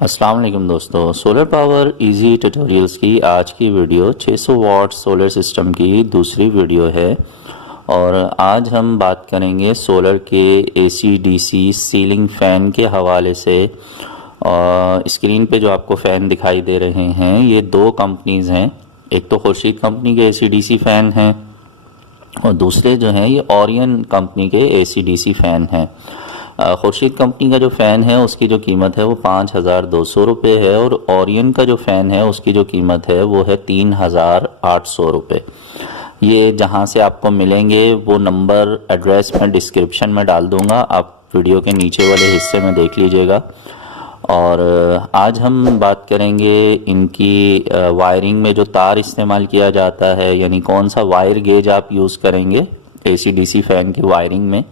अस्सलाम वालेकुम दोस्तों, सोलर पावर इजी ट्यूटोरियल्स की आज की वीडियो 600 वाट सोलर सिस्टम की दूसरी वीडियो है। और आज हम बात करेंगे सोलर के एसी डीसी सीलिंग फ़ैन के हवाले से। स्क्रीन पे जो आपको फ़ैन दिखाई दे रहे हैं ये दो कंपनीज़ हैं। एक तो खुर्शीद कंपनी के एसी डीसी फ़ैन हैं और दूसरे जो हैं ये ओरियन कंपनी के एसी डीसी फ़ैन हैं। खुर्शीद कंपनी का जो फ़ैन है उसकी जो कीमत है वो 5,200 रुपये है और ओरियन का जो फ़ैन है उसकी जो कीमत है वो है 3,800 रुपये। ये जहाँ से आपको मिलेंगे वो नंबर एड्रेस मैं डिस्क्रिप्शन में डाल दूँगा, आप वीडियो के नीचे वाले हिस्से में देख लीजिएगा। और आज हम बात करेंगे इनकी वायरिंग में जो तार इस्तेमाल किया जाता है, यानी कौन सा वायर गेज आप यूज़ करेंगे एसी डीसी फ़ैन की वायरिंग में।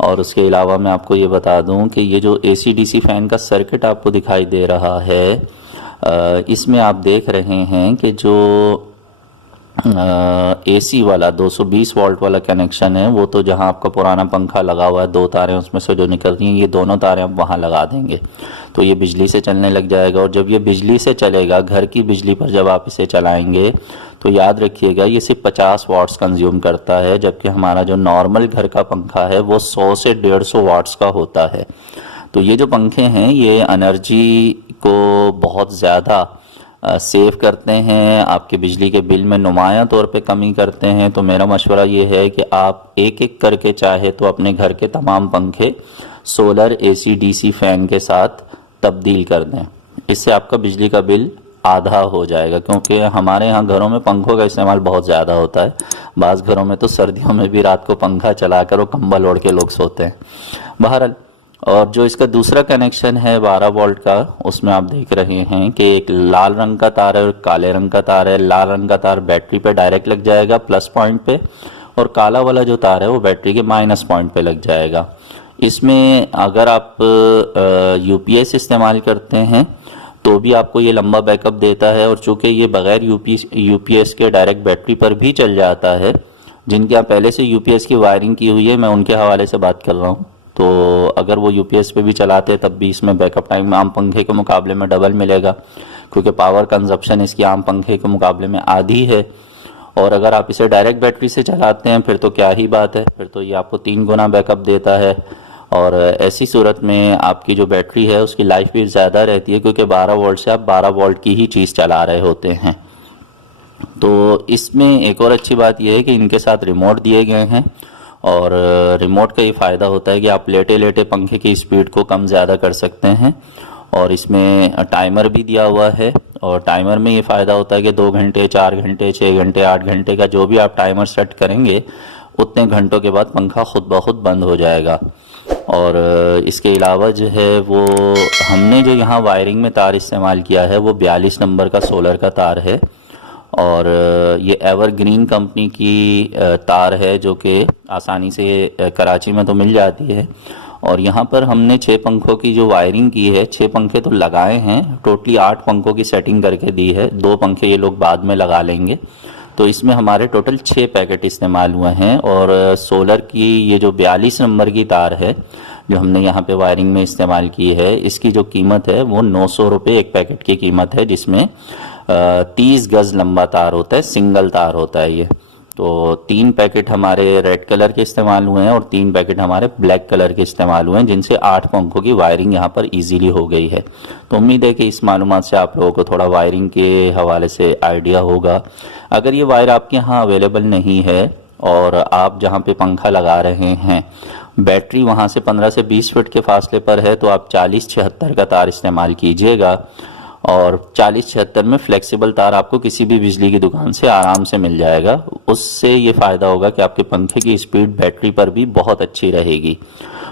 और उसके अलावा मैं आपको ये बता दूं कि ये जो एसी डीसी फ़ैन का सर्किट आपको दिखाई दे रहा है, इसमें आप देख रहे हैं कि जो एसी वाला 220 वोल्ट वाला कनेक्शन है वो तो जहां आपका पुराना पंखा लगा हुआ है, दो तारें उसमें से जो निकल रही हैं ये दोनों तारें आप वहां लगा देंगे तो ये बिजली से चलने लग जाएगा। और जब ये बिजली से चलेगा, घर की बिजली पर जब आप इसे चलाएंगे तो याद रखिएगा ये सिर्फ 50 वाट्स कंज्यूम करता है, जबकि हमारा जो नॉर्मल घर का पंखा है वो 100 से 150 वाट्स का होता है। तो ये जो पंखे हैं ये एनर्जी को बहुत ज़्यादा सेव करते हैं, आपके बिजली के बिल में नुमायां तौर पे कमी करते हैं। तो मेरा मशवरा ये है कि आप एक एक करके चाहे तो अपने घर के तमाम पंखे सोलर एसी डीसी फ़ैन के साथ तब्दील कर दें। इससे आपका बिजली का बिल आधा हो जाएगा, क्योंकि हमारे यहाँ घरों में पंखों का इस्तेमाल बहुत ज़्यादा होता है। बाज़ घरों में तो सर्दियों में भी रात को पंखा चलाकर वो कंबल ओढ़ के लोग सोते हैं। बहरहाल, और जो इसका दूसरा कनेक्शन है 12 वोल्ट का, उसमें आप देख रहे हैं कि एक लाल रंग का तार है और काले रंग का तार है। लाल रंग का तार बैटरी पे डायरेक्ट लग जाएगा प्लस पॉइंट पे, और काला वाला जो तार है वो बैटरी के माइनस पॉइंट पे लग जाएगा। इसमें अगर आप यूपीएस इस्तेमाल करते हैं तो भी आपको ये लंबा बैकअप देता है। और चूँकि ये बग़ैर यूपीएस के डायरेक्ट बैटरी पर भी चल जाता है, जिनके यहाँ पहले से यूपीएस की वायरिंग की हुई है मैं उनके हवाले से बात कर रहा हूँ, तो अगर वो यूपीएस पे भी चलाते हैं तब भी इसमें बैकअप टाइम आम पंखे के मुकाबले में डबल मिलेगा, क्योंकि पावर कंजप्शन इसकी आम पंखे के मुकाबले में आधी है। और अगर आप इसे डायरेक्ट बैटरी से चलाते हैं फिर तो क्या ही बात है, फिर तो ये आपको 3 गुना बैकअप देता है। और ऐसी सूरत में आपकी जो बैटरी है उसकी लाइफ भी ज़्यादा रहती है, क्योंकि 12 वोल्ट से आप 12 वोल्ट की ही चीज़ चला रहे होते हैं। तो इसमें एक और अच्छी बात यह है कि इनके साथ रिमोट दिए गए हैं, और रिमोट का ये फ़ायदा होता है कि आप लेटे लेटे पंखे की स्पीड को कम ज़्यादा कर सकते हैं। और इसमें टाइमर भी दिया हुआ है, और टाइमर में ये फ़ायदा होता है कि 2 घंटे, 4 घंटे, 6 घंटे, 8 घंटे का जो भी आप टाइमर सेट करेंगे उतने घंटों के बाद पंखा खुद ब खुद बंद हो जाएगा। और इसके अलावा जो है वो हमने जो यहाँ वायरिंग में तार इस्तेमाल किया है वो 42 नंबर का सोलर का तार है, और ये एवरग्रीन कंपनी की तार है जो कि आसानी से कराची में तो मिल जाती है। और यहाँ पर हमने 6 पंखों की जो वायरिंग की है, 6 पंखे तो लगाए हैं, टोटली 8 पंखों की सेटिंग करके दी है, 2 पंखे ये लोग बाद में लगा लेंगे। तो इसमें हमारे टोटल 6 पैकेट इस्तेमाल हुए हैं। और सोलर की ये जो 42 नंबर की तार है जो हमने यहाँ पे वायरिंग में इस्तेमाल की है, इसकी जो कीमत है वो 900 रुपये एक पैकेट की कीमत है, जिसमें 30 गज़ लंबा तार होता है, सिंगल तार होता है ये। तो 3 पैकेट हमारे रेड कलर के इस्तेमाल हुए हैं और 3 पैकेट हमारे ब्लैक कलर के इस्तेमाल हुए हैं, जिनसे 8 पंखों की वायरिंग यहाँ पर इजीली हो गई है। तो उम्मीद है कि इस मालूमात से आप लोगों को थोड़ा वायरिंग के हवाले से आइडिया होगा। अगर ये वायर आपके यहाँ अवेलेबल नहीं है और आप जहाँ पे पंखा लगा रहे हैं बैटरी वहाँ से 15 से 20 फीट के फासले पर है तो आप 40-76 का तार इस्तेमाल कीजिएगा। और 40-76 में फ्लेक्सिबल तार आपको किसी भी बिजली की दुकान से आराम से मिल जाएगा। उससे ये फ़ायदा होगा कि आपके पंखे की स्पीड बैटरी पर भी बहुत अच्छी रहेगी।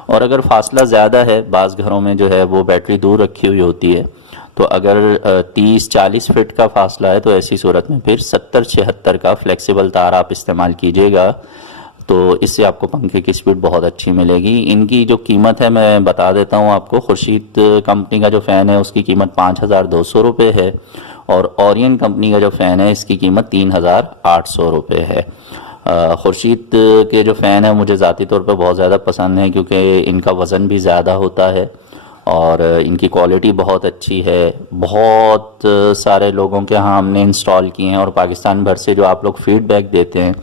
और अगर फासला ज़्यादा है, बाज़ घरों में जो है वो बैटरी दूर रखी हुई होती है, तो अगर 30-40 फीट का फासला है तो ऐसी सूरत में फिर 70-76 का फ्लेक्सिबल तार आप इस्तेमाल कीजिएगा, तो इससे आपको पंखे की स्पीड बहुत अच्छी मिलेगी। इनकी जो कीमत है मैं बता देता हूँ आपको। खुर्शीद कंपनी का जो फ़ैन है उसकी कीमत 5,200 रुपये है, और ओरियन कंपनी का जो फ़ैन है इसकी कीमत 3,800 रुपये है। खुर्शीद के जो फ़ैन है मुझे ज़ाती तौर पर बहुत ज़्यादा पसंद है, क्योंकि इनका वज़न भी ज़्यादा होता है और इनकी क्वालिटी बहुत अच्छी है। बहुत सारे लोगों के यहाँ हमने इंस्टॉल किए हैं और पाकिस्तान भर से जो आप लोग फीडबैक देते हैं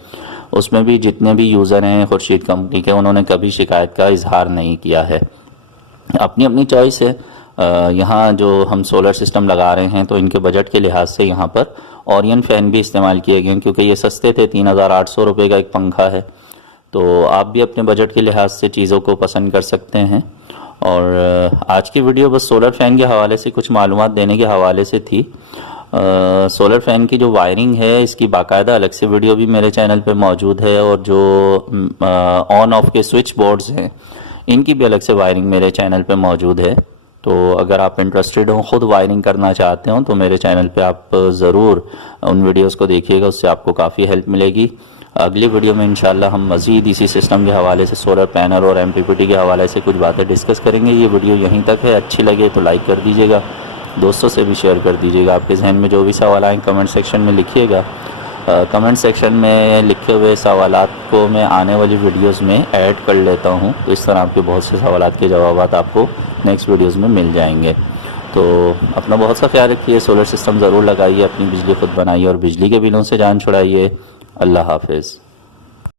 उसमें भी जितने भी यूज़र हैं खुर्शीद कंपनी के, उन्होंने कभी शिकायत का इजहार नहीं किया है। अपनी अपनी चॉइस है। यहाँ जो हम सोलर सिस्टम लगा रहे हैं तो इनके बजट के लिहाज से यहाँ पर ओरियन फ़ैन भी इस्तेमाल किए गए हैं, क्योंकि ये सस्ते थे। 3800 रुपये का एक पंखा है। तो आप भी अपने बजट के लिहाज से चीज़ों को पसंद कर सकते हैं। और आज की वीडियो बस सोलर फ़ैन के हवाले से कुछ मालूमात देने के हवाले से थी। सोलर फ़ैन की जो वायरिंग है इसकी बाकायदा अलग से वीडियो भी मेरे चैनल पे मौजूद है, और जो ऑन ऑफ के स्विच बोर्ड्स हैं इनकी भी अलग से वायरिंग मेरे चैनल पे मौजूद है। तो अगर आप इंटरेस्टेड हो, ख़ुद वायरिंग करना चाहते हो, तो मेरे चैनल पे आप ज़रूर उन वीडियोस को देखिएगा, उससे आपको काफ़ी हेल्प मिलेगी। अगली वीडियो में इंशाल्लाह हम मज़ीद इसी सिस्टम के हवाले से, सोलर पैनल और MPPT के हवाले से कुछ बातें डिस्कस करेंगे। ये वीडियो यहीं तक है। अच्छी लगे तो लाइक कर दीजिएगा, दोस्तों से भी शेयर कर दीजिएगा। आपके जहन में जो भी सवाल आए कमेंट सेक्शन में लिखिएगा। कमेंट सेक्शन में लिखे हुए सवालात को मैं आने वाली वीडियोस में ऐड कर लेता हूं, तो इस तरह आपके बहुत से सवालात के जवाब आपको नेक्स्ट वीडियोस में मिल जाएंगे। तो अपना बहुत सा ख्याल रखिए, सोलर सिस्टम ज़रूर लगाइए, अपनी बिजली खुद बनाइए और बिजली के बिलों से जान छुड़ाइए। अल्लाह हाफिज़।